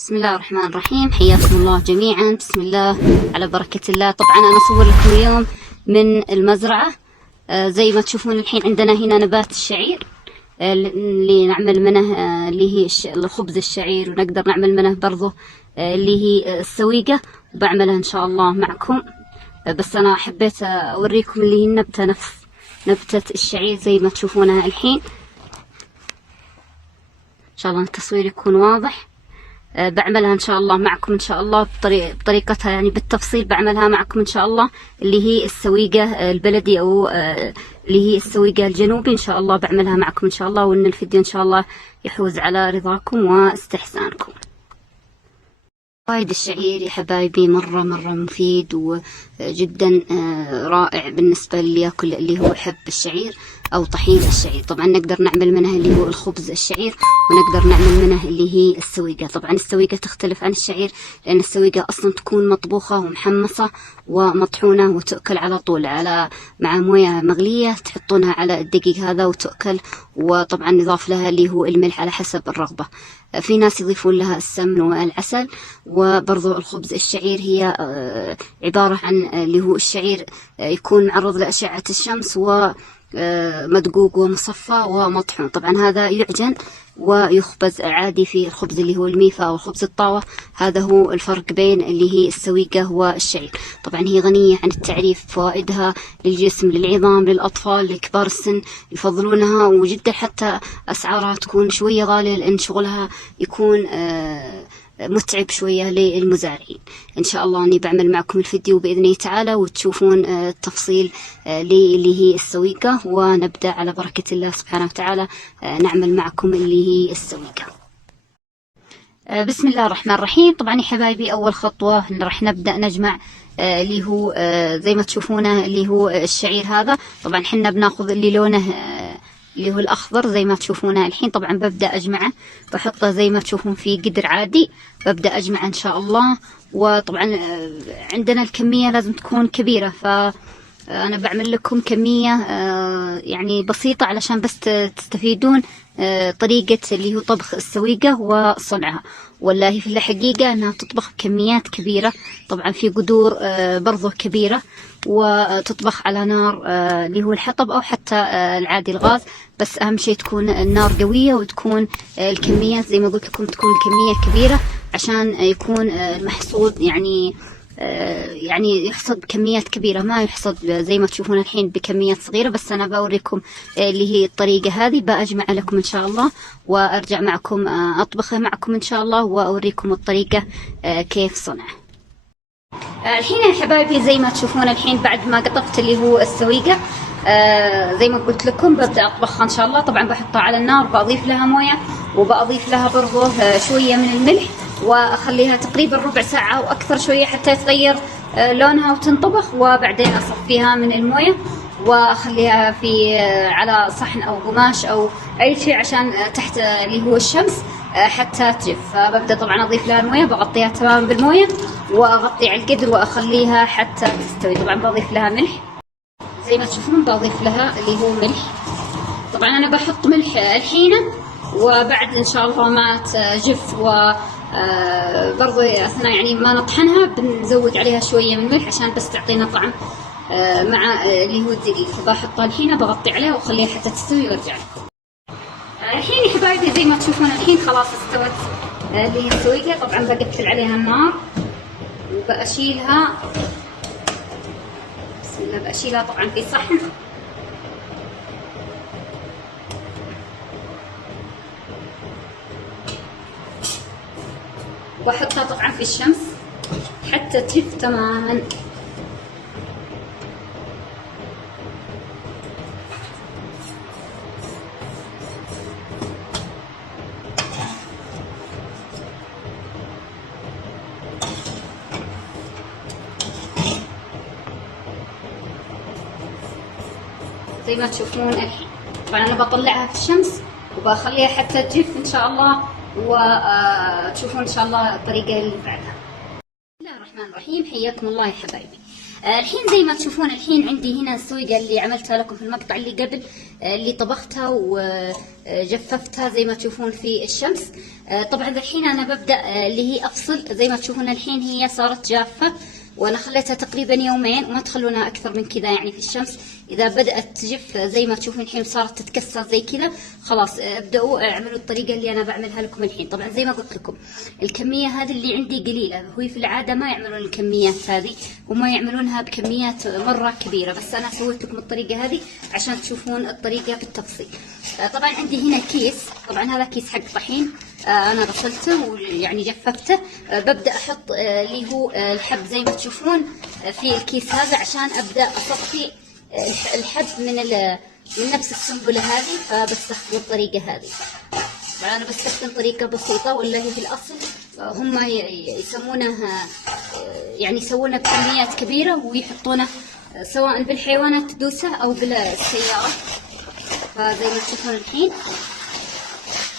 بسم الله الرحمن الرحيم، حياكم الله جميعا. بسم الله على بركة الله. طبعا أنا أصور لكم اليوم من المزرعة. زي ما تشوفون الحين عندنا هنا نبات الشعير اللي نعمل منه اللي هي الخبز الشعير، ونقدر نعمل منه برضو اللي هي السويقة، وبعملها إن شاء الله معكم. بس أنا حبيت أوريكم اللي هي النبتة، نفس نبتة الشعير زي ما تشوفونها الحين. إن شاء الله التصوير يكون واضح. بعملها إن شاء الله معكم إن شاء الله بطريقتها، يعني بالتفصيل بعملها معكم إن شاء الله، اللي هي السويقة البلدي أو اللي هي السويقة الجنوبي. إن شاء الله بعملها معكم إن شاء الله، وإن الفيديو إن شاء الله يحوز على رضاكم واستحسانكم. فايد الشعير يا حبايبي مرة مفيد وجدا رائع بالنسبة اللي ياكل اللي هو يحب الشعير أو طحين الشعير. طبعا نقدر نعمل منها اللي هو الخبز الشعير، ونقدر نعمل منها اللي هي السويقة. طبعا السويقة تختلف عن الشعير، لأن السويقة أصلا تكون مطبوخة ومحمصة ومطحونة وتؤكل على طول مع موية مغلية، تحطونها على الدقيق هذا وتؤكل. وطبعا يضاف لها اللي هو الملح على حسب الرغبة. في ناس يضيفون لها السمن والعسل. وبرضو الخبز الشعير هي عبارة عن اللي هو الشعير يكون معرض لأشعة الشمس ومدقوق ومصفى ومطحون. طبعا هذا يعجن ويخبز عادي في الخبز اللي هو الميفا أو خبز الطاوة. هذا هو الفرق بين اللي هي السويقة والشعير. طبعا هي غنية عن التعريف، فوائدها للجسم، للعظام، للأطفال، لكبار السن يفضلونها، وجدا حتى أسعارها تكون شوية غالية، لأن شغلها يكون متعب شوية للمزارعين. إن شاء الله أني بعمل معكم الفيديو بإذن الله تعالى، وتشوفون التفصيل اللي هي السويقة. ونبدأ على بركة الله سبحانه وتعالى نعمل معكم اللي هي السويقة. بسم الله الرحمن الرحيم. طبعا يا حبايبي أول خطوة راح نبدأ نجمع اللي هو زي ما تشوفونه اللي هو الشعير هذا. طبعا حنا بناخذ اللي لونه اللي هو الأخضر زي ما تشوفونه الحين. طبعا ببدأ أجمعه، بحطه زي ما تشوفون في قدر عادي، ببدأ أجمعه إن شاء الله. وطبعا عندنا الكمية لازم تكون كبيرة، فأنا بعمل لكم كمية يعني بسيطة علشان بس تستفيدون طريقة اللي هو طبخ السويقة وصنعها. والله في الحقيقة أنها تطبخ بكميات كبيرة. طبعا في قدور برضو كبيرة، وتطبخ على نار اللي هو الحطب أو حتى العادي الغاز. بس أهم شيء تكون النار قوية، وتكون الكميات زي ما قلت لكم تكون الكمية كبيرة، عشان يكون المحصول يعني يحصد بكميات كبيرة، ما يحصد زي ما تشوفون الحين بكميات صغيرة. بس أنا بوريكم اللي هي الطريقة هذه، بأجمع لكم إن شاء الله، وأرجع معكم أطبخها معكم إن شاء الله، وأوريكم الطريقة كيف صنع. الحين يا حبايبي زي ما تشوفون الحين بعد ما قطفت اللي هو السويقة، زي ما قلت لكم ببدأ أطبخها إن شاء الله. طبعا بحطها على النار، بأضيف لها موية، وبأضيف لها برضو شوية من الملح، وأخليها تقريبا ربع ساعة أو أكثر شوية حتى يتغير لونها وتنطبخ. وبعدين أصفيها من الموية، وأخليها على صحن أو قماش أو أي شيء عشان تحت اللي هو الشمس حتى تجف. فببدأ طبعا أضيف لها الموية، بغطيها تماما بالموية، وأغطي على القدر وأخليها حتى تستوي. طبعا بضيف لها ملح زي ما تشوفون، بضيف لها اللي هو ملح. طبعا أنا بحط ملح الحين، وبعد إن شاء الله ما تجف برضو أثناء يعني ما نطحنها بنزود عليها شوية من الملح عشان بس تعطينا طعم مع اللي هو الدقيق. فبحطها الحين، بغطي عليها وأخليها حتى تستوي وارجع لكم. الحين يا حبايبي زي ما تشوفون الحين خلاص استوت اللي هي السويقة. طبعا بقفل عليها النار وبأشيلها. بسم الله. بأشيلها طبعا في صحن، وأحطها طبعا في الشمس حتى تجف تماما. زي ما تشوفون الحين. طبعا أنا بطلعها في الشمس وبخليها حتى تجف إن شاء الله، وتشوفون إن شاء الله الطريقة اللي بعدها. بسم الله الرحمن الرحيم. حياكم الله يا حبايبي. الحين زي ما تشوفون الحين عندي هنا السويقة اللي عملتها لكم في المقطع اللي قبل، اللي طبختها وجففتها زي ما تشوفون في الشمس. طبعا الحين انا ببدأ اللي هي افصل. زي ما تشوفون الحين هي صارت جافة، وانا خليتها تقريبا يومين، وما تخلونها اكثر من كذا يعني في الشمس. اذا بدأت تجف زي ما تشوفون الحين صارت تتكسر زي كذا، خلاص ابدأوا اعملوا الطريقة اللي انا بعملها لكم الحين. طبعا زي ما قلت لكم الكمية هذه اللي عندي قليلة، هو في العادة ما يعملون الكميات هذه، وما يعملونها بكميات مرة كبيرة، بس انا سويت لكم الطريقة هذه عشان تشوفون الطريقة بالتفصيل. طبعا عندي هنا كيس، طبعا هذا كيس حق طحين، انا غسلته ويعني جففته. ببدا احط اللي هو الحب زي ما تشوفون في الكيس هذا، عشان ابدا اصفي الحب من نفس السنبله هذه، فبستخدم الطريقه هذه. طبعا انا بستخدم طريقه بسيطه، ولا هي في الاصل هم يسمونها يعني يسوونها بكميات كبيره ويحطونه سواء بالحيوانات تدوسه او بالسياره. فزي ما تشوفون الحين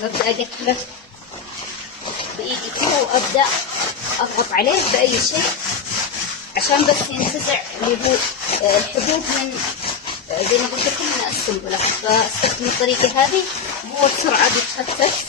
ببدا اقفله بايدي كذا، وابدا اضغط عليه باي شيء عشان بس ينتزع اللي هو الحبوب من زي ما قلت لكم من السنبله. فاستخدم الطريقه هذه وهو بسرعه بيتفتت.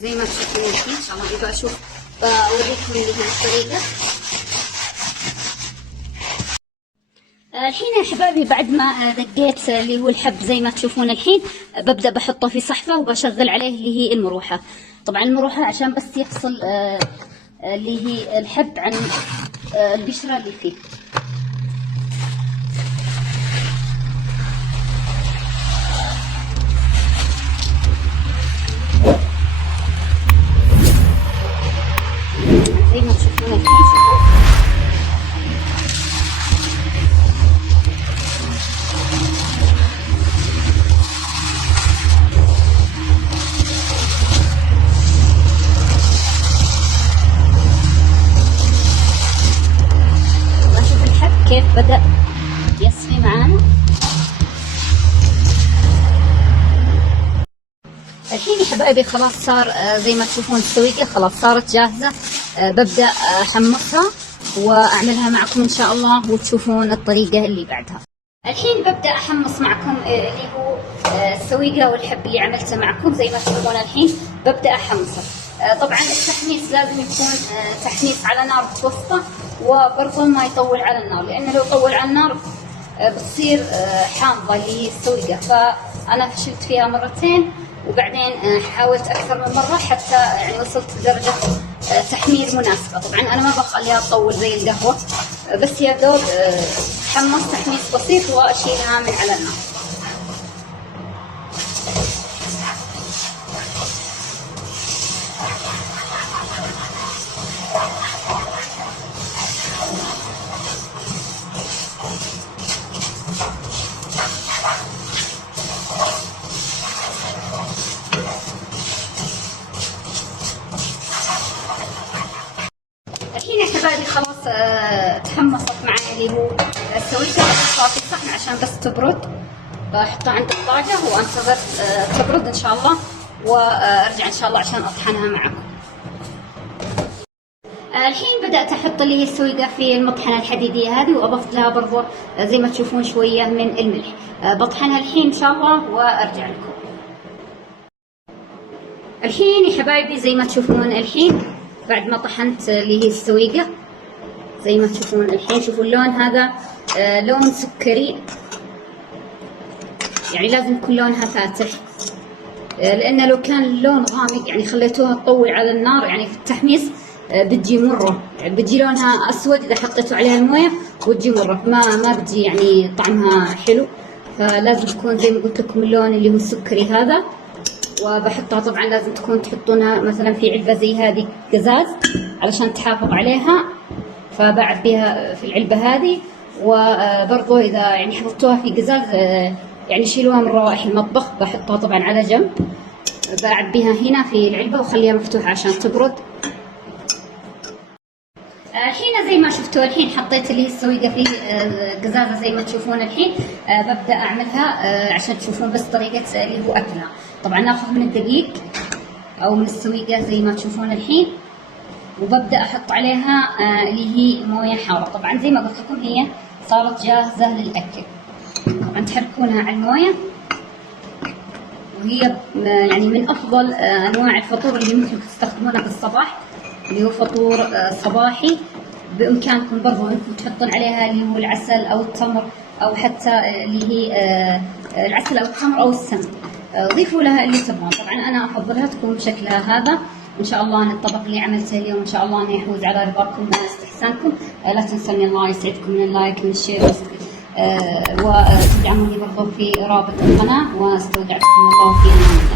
زي ما تشوفون الحين ان شاء الله يبقى اشوف بوريكم اللي هي الطريقه. الحين يا حبايبي بعد ما دقيت اللي هو الحب زي ما تشوفون الحين، ببدا بحطه في صحفه وبشغل عليه اللي هي المروحه. طبعا المروحه عشان بس يفصل اللي هي الحب عن القشره اللي فيه. زي ما تشوفون الحين شوف الحب كيف بدأ يصفي معانا. الحين يا حبايبي خلاص صار زي ما تشوفون السويقة خلاص صارت جاهزة. ببدأ أحمصها وأعملها معكم إن شاء الله، وتشوفون الطريقة اللي بعدها. الحين ببدأ أحمص معكم اللي هو السويقة والحب اللي عملته معكم. زي ما تشوفون الحين ببدأ أحمصه. طبعا التحميص لازم يكون تحميص على نار متوسطة، وبرضه ما يطول على النار، لأنه لو طول على النار بتصير حامضة اللي هي السويقة. فأنا فشلت فيها مرتين، وبعدين حاولت أكثر من مرة حتى يعني وصلت لدرجة تحمير مناسبة. طبعا أنا ما بخليها تطول زي القهوة، بس يا دوب حمص تحميص بسيط وأشيلها من على النار. الحين يا حبايبي خلاص تحمصت معي اللي هو السويقة. بحطها في الصحن عشان بس تبرد، بحطها عند الطاجة وانتظر تبرد ان شاء الله، وارجع ان شاء الله عشان اطحنها معكم. الحين بدأت احط اللي هي السويقة في المطحنة الحديدية هذه، واضفت لها برضو زي ما تشوفون شوية من الملح. بطحنها الحين ان شاء الله وارجع لكم. الحين يا حبايبي زي ما تشوفون الحين بعد ما طحنت اللي هي السويقة، زي ما تشوفون الحين شوفوا اللون هذا لون سكري، يعني لازم يكون لونها فاتح، لأن لو كان اللون غامق يعني خليتوها تطول على النار يعني في التحميص بتجي مرة، يعني بتجي لونها أسود إذا حطيتوا عليها الموية، وتجي مرة ما بتجي يعني طعمها حلو. فلازم تكون زي ما قلت لكم اللون اللي هو السكري هذا. وبحطها طبعا لازم تكون تحطونها مثلا في علبة زي هذه قزاز علشان تحافظ عليها، فبعبيها في العلبة هذه. وبرضو إذا يعني حطوها في قزاز يعني شيلوها من روائح المطبخ، بحطها طبعا على جنب، بعبيها هنا في العلبة وخليها مفتوحة عشان تبرد. الحين زي ما شفتوا شفتوا الحين حطيت اللي هي السويقة في قزازة زي ما تشوفون الحين. ببدأ أعملها عشان تشوفون بس طريقة اللي هو أكلها. طبعا ناخذ من الدقيق أو من السويقة زي ما تشوفون الحين، وببدأ أحط عليها اللي هي موية حارة. طبعا زي ما قلت لكم هي صارت جاهزة للأكل. طبعا تحركونها على الموية، وهي يعني من أفضل أنواع الفطور اللي ممكن تستخدمونها بالصباح، اللي هو فطور صباحي. بإمكانكم برضو أنكم تحطون عليها اللي هو العسل أو التمر، أو حتى اللي هي العسل أو التمر أو السمن. ضيفوا لها اللي تبغون. طبعا أنا أفضلها تكون بشكلها هذا. إن شاء الله أن الطبق اللي عملته اليوم إن شاء الله أنه يحوز على رضاكم واستحسانكم. لا تنسوا من الله يسعدكم من اللايك من الشير وتدعموني برضو في رابط القناة، واستودعكم الله في أمان الله.